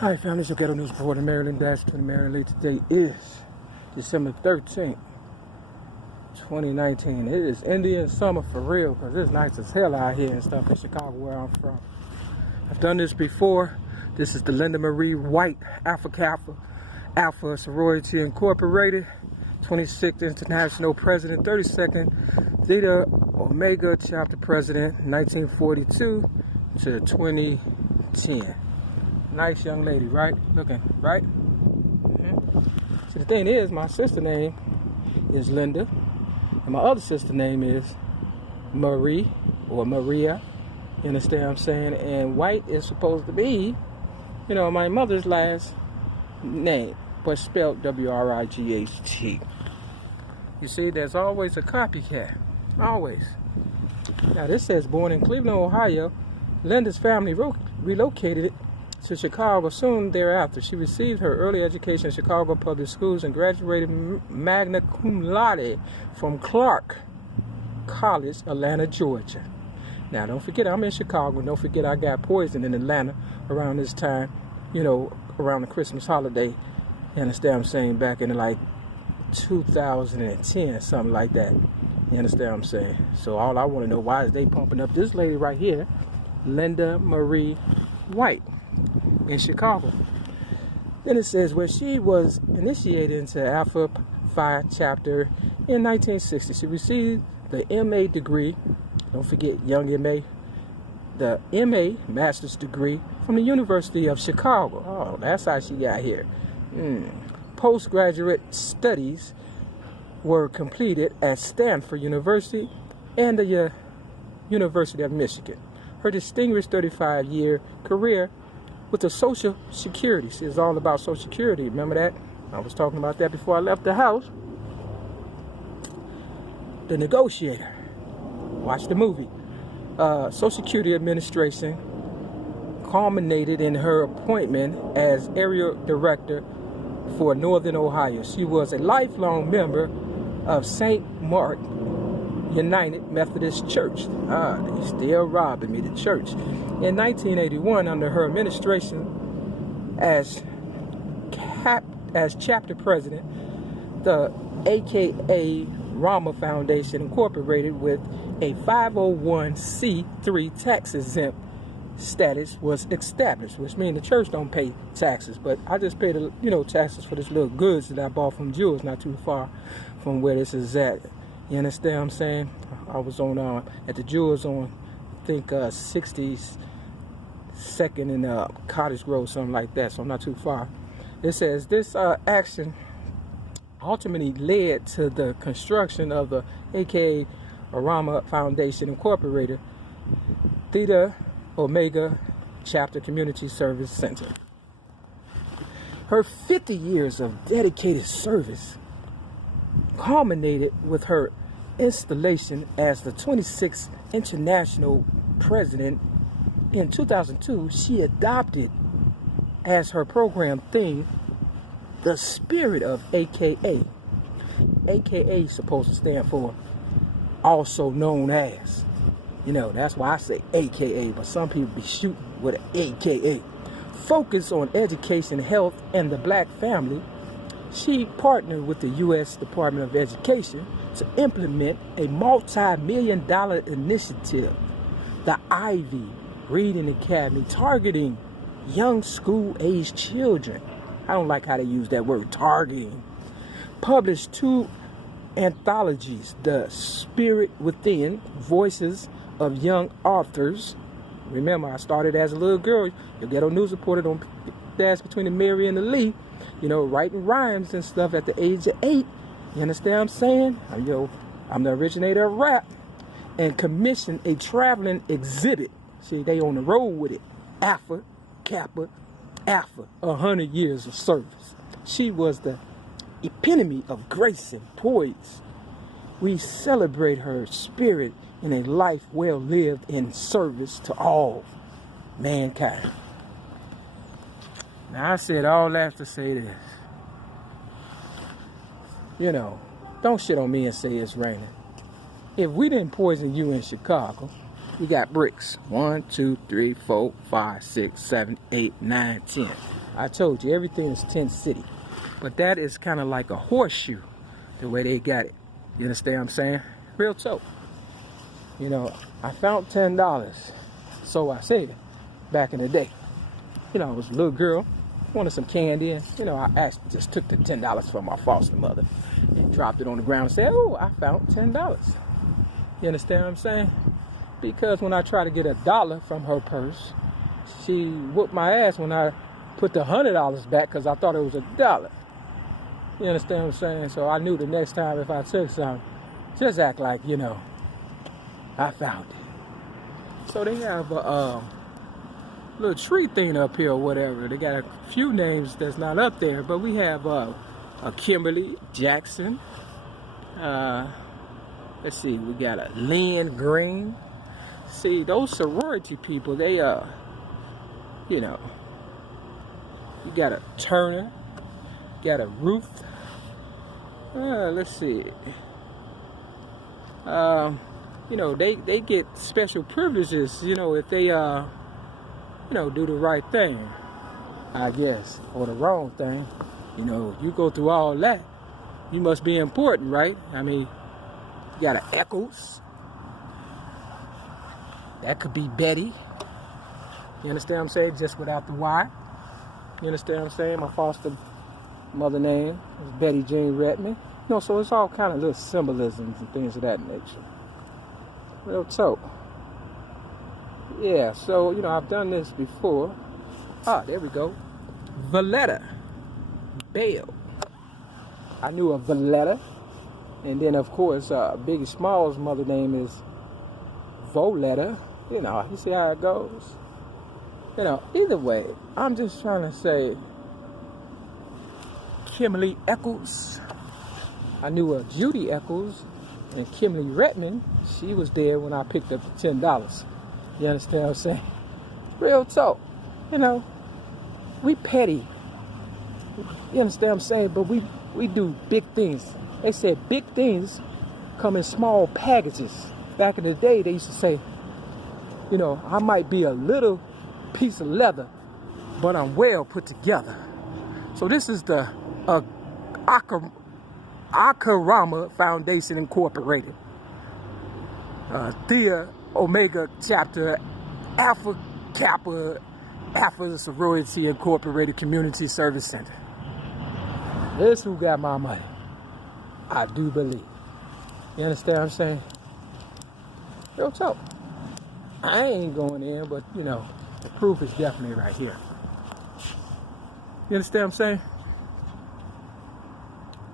Hi family, it's your ghetto news reporter Maryland-23 Mary. Today is December 13th, 2019. It is Indian summer for real, because it's nice as hell out here and stuff in Chicago where I'm from. I've done this before. This is the Linda Marie White Alpha Kappa Alpha Sorority Incorporated, 26th International President, 32nd Theta Omega Chapter President, 1942 to 2010. Nice young lady, right? Looking, right? So the thing is, my sister name is Linda, and my other sister name is Marie, or Maria. You understand what I'm saying? And White is supposed to be, you know, my mother's last name, but spelled W-R-I-G-H-T. You see, there's always a copycat. Always. Now, this says, born in Cleveland, Ohio, Linda's family relocated to Chicago soon thereafter. She received her early education in Chicago public schools and graduated magna cum laude from Clark College, Atlanta, Georgia. Now, don't forget, I'm in Chicago. Don't forget, I got poisoned in Atlanta around this time, you know, around the Christmas holiday. You understand what I'm saying? Back in like 2010, something like that. You understand what I'm saying? So all I want to know, why is they pumping up this lady right here, Linda Marie White, in Chicago? Then it says, where she was initiated into Alpha Phi chapter in 1960. She received the MA degree, don't forget young MA, the MA master's degree from the University of Chicago. Oh, that's how she got here. Postgraduate studies were completed at Stanford University and the University of Michigan. Her distinguished 35-year career with the Social Security. It's all about Social Security. Remember that? I was talking about that before I left the house. The Negotiator. Watch the movie. Social Security Administration culminated in her appointment as area director for Northern Ohio. She was a lifelong member of St. Mark United Methodist Church. They still robbing me, the church. In 1981, under her administration as chapter president, the AKA Rama Foundation Incorporated, with a 501c3 tax-exempt status, was established, which means the church don't pay taxes, but I just paid, taxes for this little goods that I bought from Jewels, not too far from where this is at. You understand what I'm saying? I was on at the Jewels on, I think, 62nd and Cottage Grove, something like that, so I'm not too far. It says this action ultimately led to the construction of the AKA Rama Foundation Incorporated Theta Omega Chapter Community Service Center. Her 50 years of dedicated service culminated with her installation as the 26th International President. In 2002, she adopted as her program theme the spirit of AKA. AKA is supposed to stand for also known as. You know, that's why I say AKA, but some people be shooting with an AKA. Focus on education, health, and the black family. She partnered with the U.S. Department of Education to implement a multi-million-dollar initiative, the Ivy Reading Academy, targeting young school-aged children. I don't like how they use that word, targeting. Published 2 anthologies, The Spirit Within, Voices of Young Authors. Remember, I started as a little girl. Your ghetto news reporter don't dash between the Mary and the Lee, writing rhymes and stuff at the age of 8. You understand what I'm saying? I'm the originator of rap, and commissioned a traveling exhibit. See, they on the road with it. Alpha Kappa Alpha, 100 years of service. She was the epitome of grace and poise. We celebrate her spirit in a life well lived in service to all mankind. Now, I said all that to say this. Don't shit on me and say it's raining. If we didn't poison you in Chicago, we got bricks. 1, 2, 3, 4, 5, 6, 7, 8, 9, 10. I told you, everything is tent city. But that is kind of like a horseshoe, the way they got it. You understand what I'm saying? Real talk. You know, I found $10, so I said, back in the day. You know, I was a little girl, wanted some candy, and, you know, I just took the $10 from my foster mother and dropped it on the ground and said, oh, I found $10. You understand what I'm saying? Because when I tried to get $1 from her purse, she whooped my ass when I put the $100 back because I thought it was $1. You understand what I'm saying? So I knew the next time if I took something, just act like, you know, I found it. So they have a little tree thing up here or whatever. They got a few names that's not up there, but we have a Kimberly Jackson. Let's see, we got a Lynn Green. See, those sorority people, they you know, you got a Turner, got a Ruth. Let's see. You know, they get special privileges, you know, if they you know, do the right thing, I guess, or the wrong thing. You know, you go through all that, you must be important, right? I mean, you got an Eccles. That could be Betty. You understand what I'm saying? Just without the Y. You understand what I'm saying? My foster mother name was Betty Jean Redmond. You know, so it's all kind of little symbolisms and things of that nature. Real talk. Yeah, so, you know, I've done this before. Ah, there we go. Valletta Bell. I knew a Valletta. And then, of course, Biggie Small's mother name is Voletta. You know, you see how it goes? You know, either way, I'm just trying to say Kimberly Eccles. I knew a Judy Eccles, and Kimberly Redmond, she was there when I picked up the $10. You understand what I'm saying? Real talk. You know, we petty. You understand what I'm saying? But we do big things. They said big things come in small packages. Back in the day, they used to say, you know, I might be a little piece of leather, but I'm well put together. So this is the Akarama Foundation Incorporated. Thea Omega Chapter Alpha Kappa Alpha Sorority Incorporated Community Service Center. This who got my money. I do believe. You understand what I'm saying? Real talk. I ain't going in, but you know, the proof is definitely right here. You understand what I'm saying?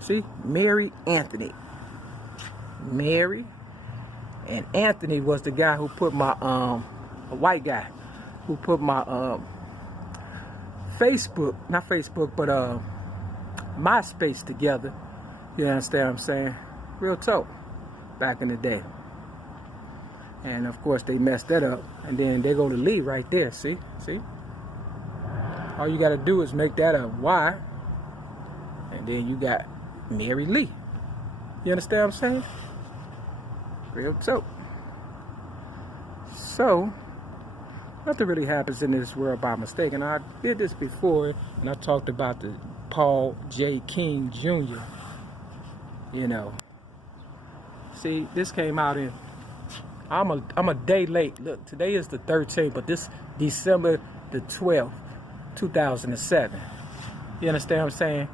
See? Mary Anthony. Mary and Anthony was the guy who put my a white guy who put my Facebook, not Facebook, but MySpace together. You understand what I'm saying? Real talk. Back in the day. And of course they messed that up. And then they go to Lee right there. See? See? All you gotta do is make that a Y. And then you got Mary Lee. You understand what I'm saying? Real talk. So, nothing really happens in this world by mistake. And I did this before, and I talked about the Paul J. King Jr. You know. See, this came out in, I'm a day late. Look, today is the 13th, but this December the 12th, 2007. You understand what I'm saying?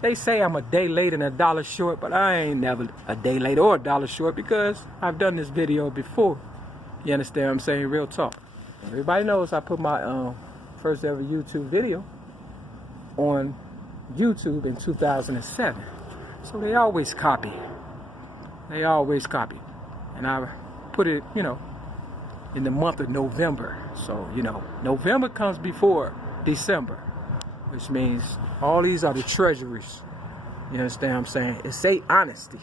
They say I'm a day late and $1 short, but I ain't never a day late or $1 short because I've done this video before. You understand what I'm saying? Real talk. Everybody knows I put my first ever YouTube video on YouTube in 2007. So they always copy. They always copy. And I put it, you know, in the month of November. So, you know, November comes before December, which means all these are the treasuries. You understand what I'm saying? It say honesty.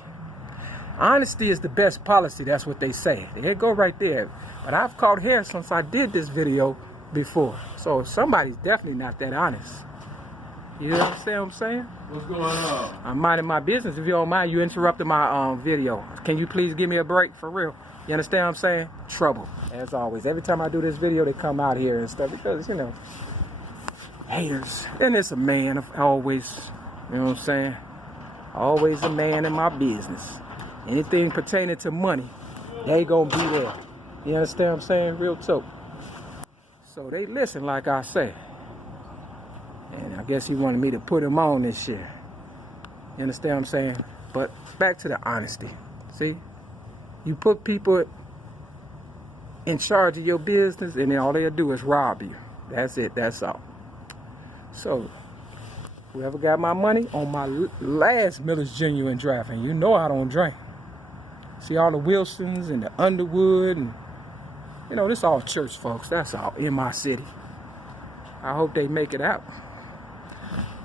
Honesty is the best policy. That's what they say. They go right there. But I've caught hair since I did this video before. So somebody's definitely not that honest. You understand what I'm saying? What's going on? I'm minding my business. If you don't mind, you interrupted my video. Can you please give me a break for real? You understand what I'm saying? Trouble, as always. Every time I do this video, they come out here and stuff because, you know, haters. And it's a man of always, you know what I'm saying? Always a man in my business. Anything pertaining to money, they gonna be there. You understand what I'm saying? Real talk. So they listen, like I say. And I guess he wanted me to put him on this shit. You understand what I'm saying? But back to the honesty. See? You put people in charge of your business, and then all they'll do is rob you. That's it. That's all. So, whoever got my money on my last Miller's Genuine Draft, and you know I don't drink. See all the Wilsons and the Underwood, and you know, this all church folks. That's all in my city. I hope they make it out.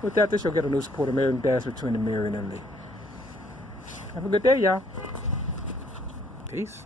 With that, this will get a new support of Mary and Dash between the Mary and the Lee. Have a good day, y'all. Peace.